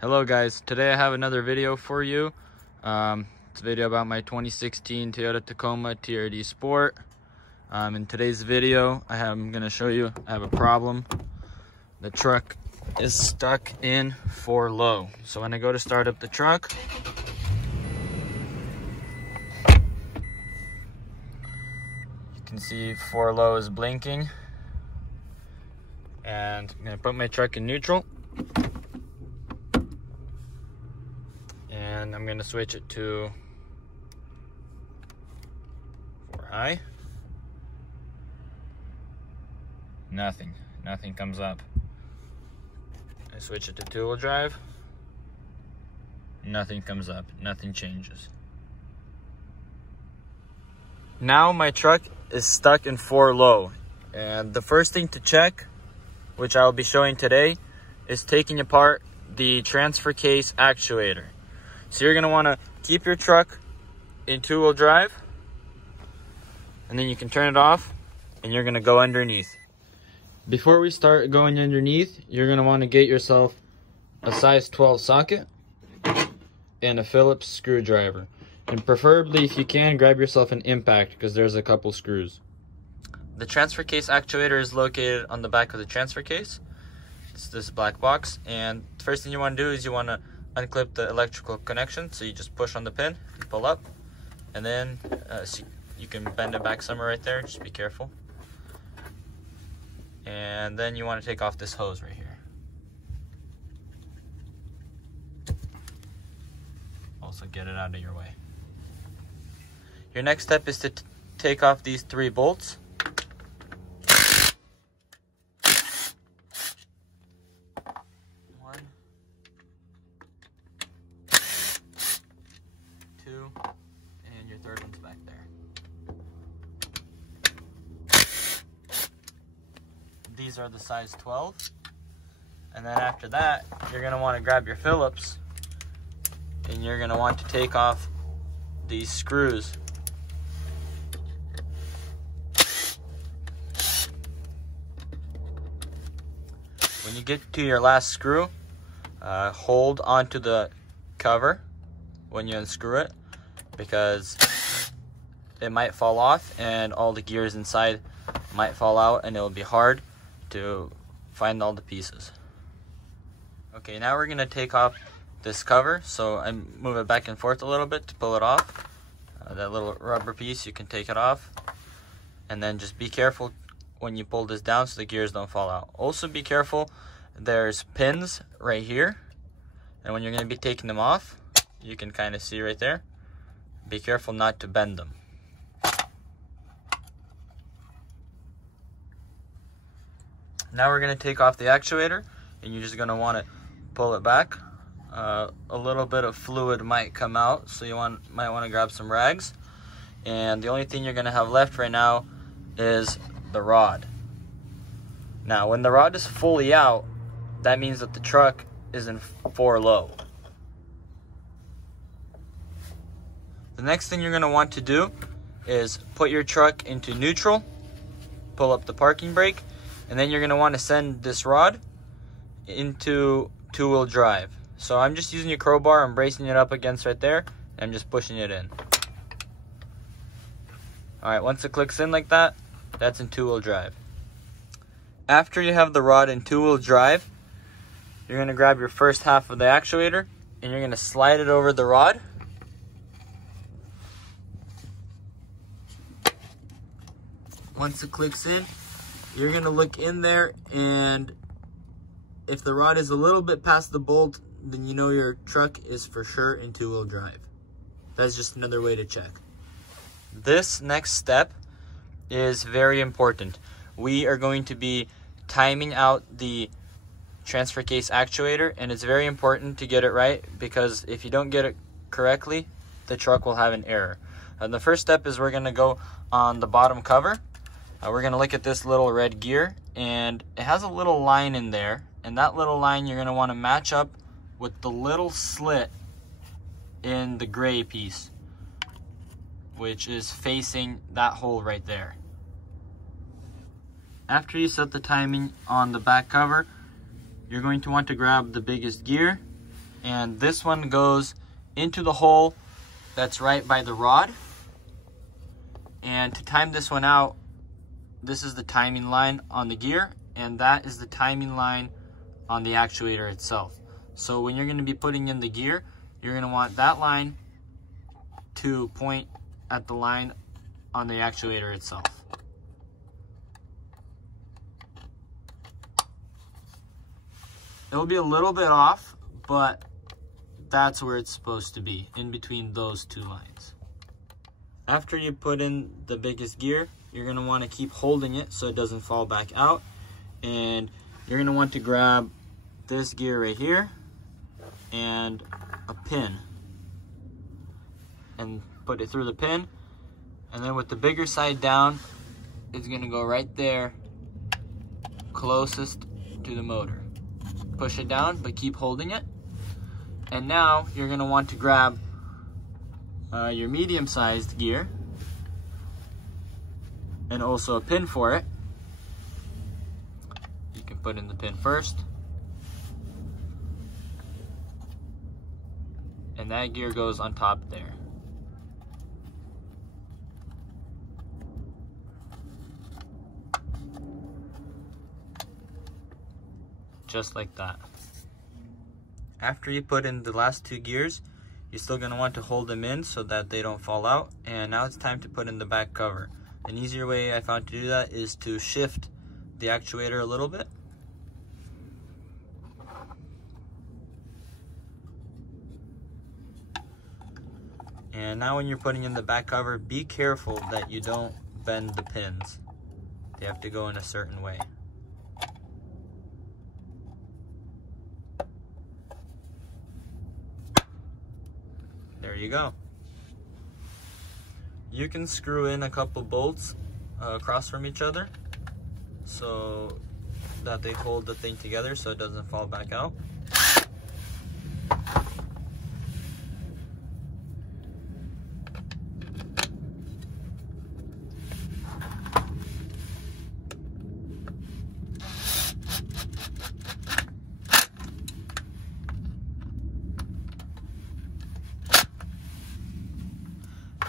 Hello guys, today I have another video for you. It's a video about my 2016 Toyota Tacoma TRD Sport. In today's video, I'm going to show you I have a problem. The truck is stuck in 4 low. So when I go to start up the truck, you can see 4 low is blinking. And I'm going to put my truck in neutral. And I'm going to switch it to 4 high. Nothing comes up. I switch it to 2-wheel drive. Nothing comes up, nothing changes. Now my truck is stuck in 4 low. And the first thing to check, which I'll be showing today, is taking apart the transfer case actuator. So you're going to want to keep your truck in 2-wheel drive, and then you can turn it off, and you're going to go underneath. Before we start going underneath, you're going to want to get yourself a size 12 socket and a Phillips screwdriver. And preferably, if you can, grab yourself an impact, because there's a couple screws. The transfer case actuator is located on the back of the transfer case. It's this black box, and the first thing you want to do is you want to unclip the electrical connection. So you just push on the pin, pull up, and then so you can bend it back somewhere right there. Just be careful. And then you want to take off this hose right here. Also get it out of your way. Your next step is to take off these 3 bolts. And your 3rd one's back there. These are the size 12. And then after that, you're going to want to grab your Phillips, and you're going to want to take off these screws. When you get to your last screw, hold onto the cover when you unscrew it, because it might fall off and all the gears inside might fall out, and it'll be hard to find all the pieces. Okay, now we're gonna take off this cover, so I move it back and forth a little bit to pull it off. That little rubber piece, you can take it off, and then just be careful when you pull this down so the gears don't fall out. Also be careful, there's pins right here, and when you're gonna be taking them off, you can kind of see right there. Be careful not to bend them. Now we're going to take off the actuator, and you're just going to want to pull it back. A little bit of fluid might come out, so you might want to grab some rags. And the only thing you're going to have left right now is the rod. Now, when the rod is fully out, that means that the truck is in 4 low. The next thing you're going to want to do is put your truck into neutral, pull up the parking brake, and then you're going to want to send this rod into 2-wheel drive. So I'm just using a crowbar, I'm bracing it up against right there, and I'm just pushing it in. Alright, once it clicks in like that, that's in 2-wheel drive. After you have the rod in 2-wheel drive, you're going to grab your first half of the actuator, and you're going to slide it over the rod. Once it clicks in, you're going to look in there, and if the rod is a little bit past the bolt, then you know your truck is for sure in 2-wheel drive. That's just another way to check. This next step is very important. We are going to be timing out the transfer case actuator, and it's very important to get it right, because if you don't get it correctly, the truck will have an error. The first step is we're going to go on the bottom cover. We're going to look at this little red gear, and it has a little line in there, and that little line you're going to want to match up with the little slit in the gray piece, which is facing that hole right there. After you set the timing on the back cover, you're going to want to grab the biggest gear, And this one goes into the hole that's right by the rod. And to time this one out, this is the timing line on the gear, and that is the timing line on the actuator itself. So when you're going to be putting in the gear, you're going to want that line to point at the line on the actuator itself. It'll be a little bit off, but that's where it's supposed to be, in between those two lines. After you put in the biggest gear, you're going to want to keep holding it so it doesn't fall back out. And you're going to want to grab this gear right here and a pin and put it through the pin. And then with the bigger side down, it's going to go right there, closest to the motor. Push it down, but keep holding it. And now you're going to want to grab your medium-sized gear and also a pin for it. You can put in the pin first. And that gear goes on top there. Just like that. After you put in the last two gears, you're still going to want to hold them in so that they don't fall out. And now it's time to put in the back cover. An easier way I found to do that is to shift the actuator a little bit. And now when you're putting in the back cover, be careful that you don't bend the pins. They have to go in a certain way. There you go. You can screw in a couple bolts across from each other so that they hold the thing together so it doesn't fall back out.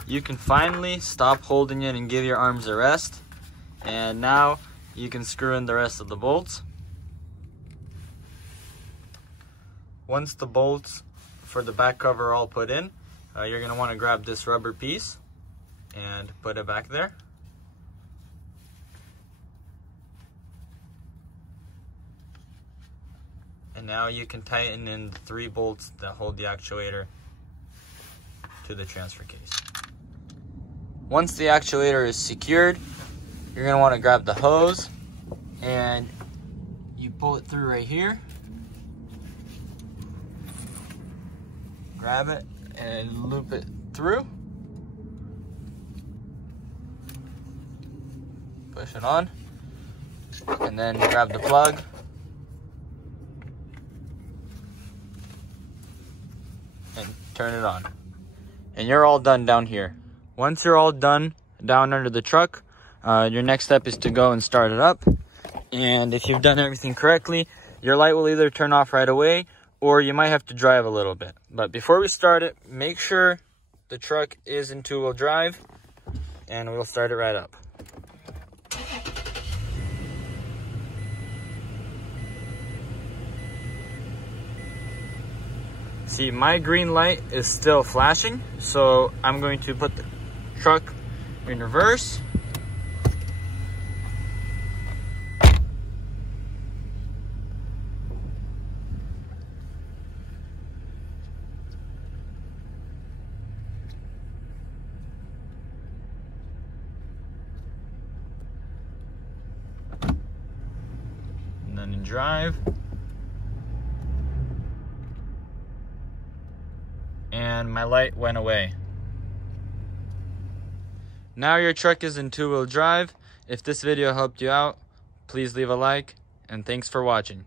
You can finally stop holding it and give your arms a rest. And now you can screw in the rest of the bolts. Once the bolts for the back cover are all put in, you're going to want to grab this rubber piece and put it back there. And now you can tighten in the 3 bolts that hold the actuator to the transfer case. Once the actuator is secured, you're going to want to grab the hose and you pull it through right here. Grab it and loop it through. Push it on. And then grab the plug. And turn it on. And you're all done down here. Once you're all done down under the truck, your next step is to go and start it up. And if you've done everything correctly, your light will either turn off right away or you might have to drive a little bit. But before we start it, make sure the truck is in 2-wheel drive and we'll start it right up. See, my green light is still flashing, so I'm going to put the truck in reverse. And then in drive. And my light went away. Now your truck is in 2-wheel drive. If this video helped you out, please leave a like, and thanks for watching.